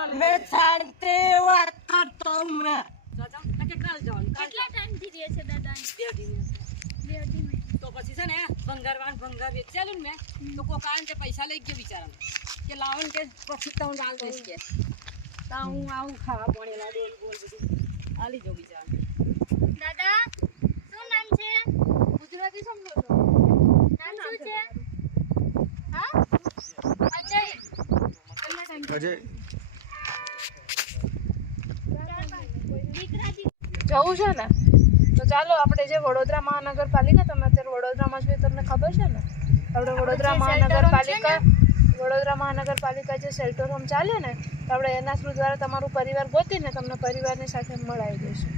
मैं शांति વાત કરતો હું કેટલા ટાઈમથી રહે છે દાદા? 2 અઢી તો પછી છે ને ભંગાર વેચાલું ને મેં તો કોઈ કારણ કે પૈસા લઈ ગયો બિચારા કે લાવો ને કે પછી તો હું લાલ દઈશ કે હું આવું ખાવા ભણેલા બોલ બધું આલી જો બિચારા. દાદા શું નામ છે? ગુજરાતી સમજો છો? નામ શું છે? હા અજય. અજય જવું છે ને તો ચાલો આપણે જે વડોદરા મહાનગરપાલિકા, તમે અત્યારે વડોદરામાં છો તમને ખબર છે ને, આપણે વડોદરા મહાનગરપાલિકા જે શેલ્ટર હોમ ચાલે ને તો આપણે એના થ્રુ દ્વારા તમારું પરિવાર ગોતીને તમને પરિવારની સાથે મળાવી દઈશું.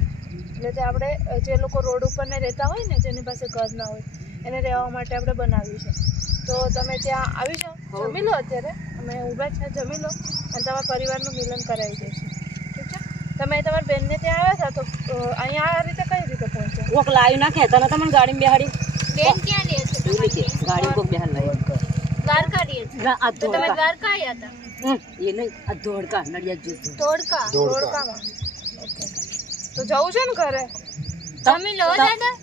એટલે તે આપણે જે લોકો રોડ ઉપર ને રહેતા હોય ને, જેની પાસે ઘર ના હોય, એને રહેવા માટે આપણે બનાવ્યું છે. તો તમે ત્યાં આવી જાઓ, જમી લો, અત્યારે અમે ઊભા છે, જમી લો અને તમારા પરિવારનું મિલન કરાવી દઈશું. ઠીક છે? તમે તમારી બેનને ત્યાં આવ્યા હતા તો અહીંયા આ રીતે કઈ રીતે પહોંચ્યા? કોક લાવી નાખે તને તમને ગાડી બેહાડી બેન ક્યાં રહે છે? ગાડી કોક બેહાડ લાવી દ્વારકા રહે છે. તો તમે દ્વારકા આવ્યા હતા? એ નહીં આ ધોળકા નડિયાદ જો ધોળકામાં. ઓકે, તો જવું છે ને ઘરે? જમી લો દાદા.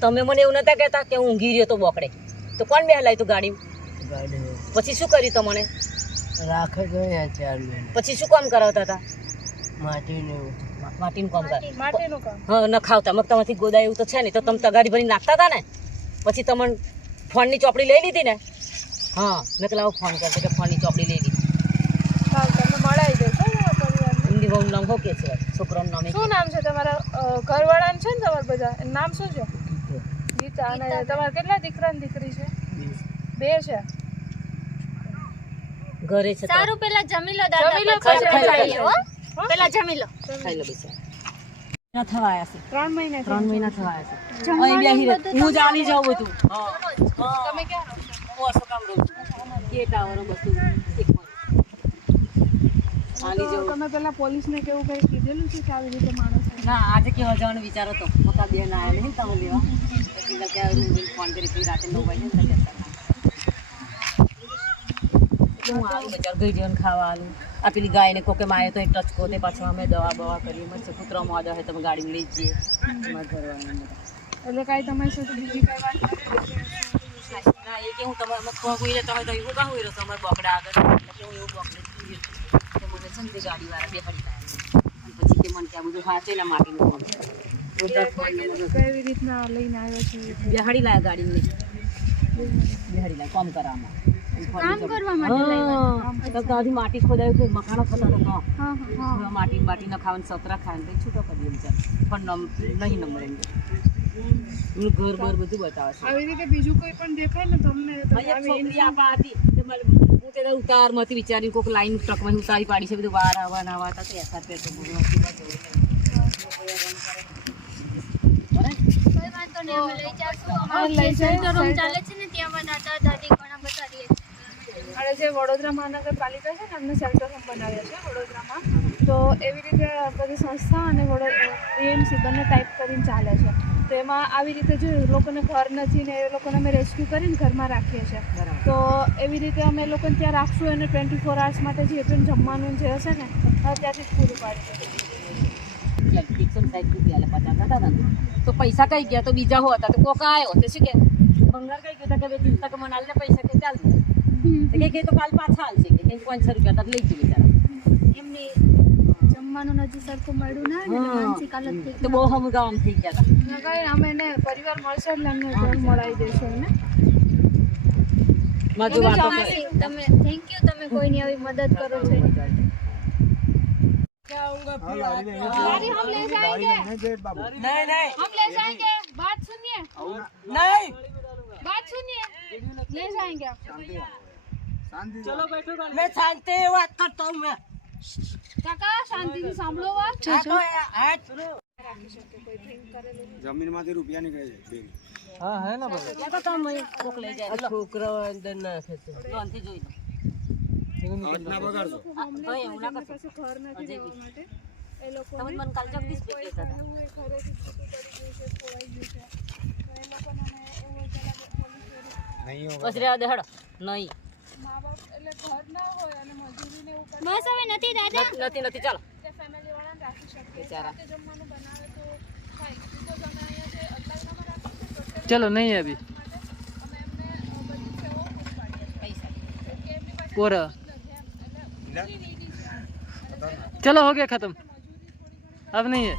તમે મને એવું નતા કહેતા કે હું ઊંઘી રહ્યો તો બોકડે તો કોણ બેહાલાય તું ગાડી? પછી શું કર્યું તમને? રાખે ગયા 4 મહિના પછી શું કામ કરાવતા હતા? માટીનું કામ કર માટેનું કામ. હા ન ખાવતા મગતામાંથી ગોદા એવું તો છે ને તો તમે તગારી ભરી નાખતા હતા ને. પછી તમને ફોનની ચોપડી લઈ લીધી ને? હા મેં કહ્યું ફોન કરતો કે ફોનની ચોપડી લઈ લીધી. તમને મળાવી દઈશું પરિવારને. હિન્દી બહુ નામ હો કે છે છોકરાનું નામ શું નામ છે તમારા ઘરવાળાનું? છે ને તમારા બધા એનું નામ શું છે? ગીતા. અને તમારા કેટલા દીકરા ને દીકરી છે? 2 છે. ઘરે છે સારું પેલા જમી લો જમી લો, દાદા. પછી ખાઈએ હો. પેલા જમી લો. ખાઈ લો બેસા થવા આવ્યા છે 3 મહિના. 3 મહિના થવા આવ્યા છે. અહીં બેહી રહે હું જાણી જાઉં બધું. હા તમે ક્યાં રહો છો? હું અશોક કામ રહું છું કે ટાવર બધું એક આલી જવું. તમે પેલા પોલીસને કેવું કઈ કીધેલું છે કે આવી રીતે માણસ? ના આજે કેવા જવાનો વિચાર હતો મોટા બેન આવ્યા નહીં તમે લેવા પછી કે ફોન કરી રાતે 9 વાગે ને હું આવું બજાર ગઈ જવાનું ખાવા આલું આ પેલી ગાયને કોકે મારે તો એક ટચકો તે પાછું અમે દવા બવા કરી મસ્ત કૂતરો મોદો હોય તમે ગાડી લઈ જઈએ તમારે ઘરવાળાને એટલે કાંઈ તમારી સાથે બીજી કઈ વાત ના એ કે હું તમારે કોઈ રહેતા હોય તો એવું કાં હોય રહ્યો તમારે બોકડા આગળ એટલે હું એવું બોકડે તો મને છે ને તે ગાડીવાળા બેહાડી લાવ્યા અને પછી કે મને ત્યાં બધું હાથે ને માટીનું ફોન કેવી રીતના લઈને આવ્યો છે? બેહાડી લાવ્યા ગાડીને બેહાડી લાવ્યા કામ કરવામાં કામ કરવા માટે લાવ્યા. તો ત્યાંથી માટી ખોદાયું કે મકાનો થતા હતા હા. માટી ન ખાવાનું સતરા ખાવાનું કંઈ છૂટો કરી દે પણ નહીં નંબર એમ ઘર બર બધું બતાવે છે. આવી રીતે બીજું કોઈ પણ દેખાય ને તમને છોકરી આપા હતી હું તે ઉતારમાંથી વિચારી કોઈક લાઈન ટ્રકમાં ઉતારી પાડી છે બધું વાર આવવા નાવા હતા તો એસા પેટો કોઈ વાંધો નહીં, અમે લઈ જાશું. અમારો જે શેલ્ટર હોમ ચાલે છે ને ત્યાં દાદા દાદી ઘણા બધા રહે છે. અને જે વડોદરા મહાનગરપાલિકા છે ને એમને શેલ્ટર હોમ બનાવ્યા છે વડોદરામાં. તો એવી રીતે બધી સંસ્થા અને એએમસી બંને ટાઈપ કરીને ચાલે છે. તો એમાં આવી રીતે જો લોકોને ઘર નથી ને એ લોકોને અમે રેસ્ક્યુ કરીને ઘરમાં રાખીએ છીએ. તો એવી રીતે અમે એ લોકોને ત્યાં રાખશું અને 24 hours માટે જે પણ જમવાનું જે હશે ને ત્યાંથી જ પૂરું પાડી દઈશું. 160 રૂપિયા 50 હતા ને તો પૈસા કઈ ગયા તો બીજા હો હતા તો કોક આવ્યો તો શું કે ભંગાર કઈ ગયો કે ચિંતા કે મને પૈસા કે ચાલ કે તો કાલ પાછા હાલશે કે 500 રૂપિયા તક લઈ ગયું બિચારા એમને જમવાનું નથી સરખું મળ્યું ના ને માનસિક હાલત થઈ તો બહુ હમગામ થઈ ગયા હતા. કાંઈ અમે એને પરિવાર મળશે એટલે અમને ઘર મળાવી દઈશું એમને. માધુ વાતો કરે તમે થેન્ક યુ તમે કોઈની આવી મદદ કરો છો. गाड़ी हम ले जाएंगे, નહીં हम ले जाएंगे. बात सुनिए, નહીં बात सुनिए, ले जाएंगे आपको. चलो बैठो મેં શાંતિ વાત કરતો હું મેં કાકા શાંતિથી સાંભળો વાત. जमीन માંથી રૂપિયા નીકળે છે. હા હે ને તો તમે કોક લઈ જાય છોકરાઓ અંદર નાખે છે લોનથી જોઈ લો ના બગાડજો. તો એવું ના કરશો પાસે ઘર નથી રહેવા માટે એ લોકો તમે મને કાલ જગદીશ ભાઈ કહેતા હતા ઘરેથી છૂટું પડી ગયું છે, ખોવાઈ ગયું છે. તો એ લોકોને એવું પેલા પોલીસ નહીં બસ રહેવા દે હડો નહીં મા બાપ એટલે એટલે ઘર ના હોય અને મજૂરીને એવું કરે બસ હવે નથી દાદા નથી ચાલો તે ફેમિલી વાળાને રાખી શકીએ બિચારા. સાથે જમવાનું બનાવે તો થાય બીજો તમે અહીંયા જે અલગનામાં રાખો છો ટોટલ चलो नहीं है अभी માટે અમે એમને બધી સેવાઓ પૂરી પાડીએ પૈસા છીએ કે એમની પાસે पूरा નથી એમ એટલે પૂરી રીધી છે અને જે લોકો चलो हो गया खत्म મજૂરી થોડી ઘણી अब नहीं है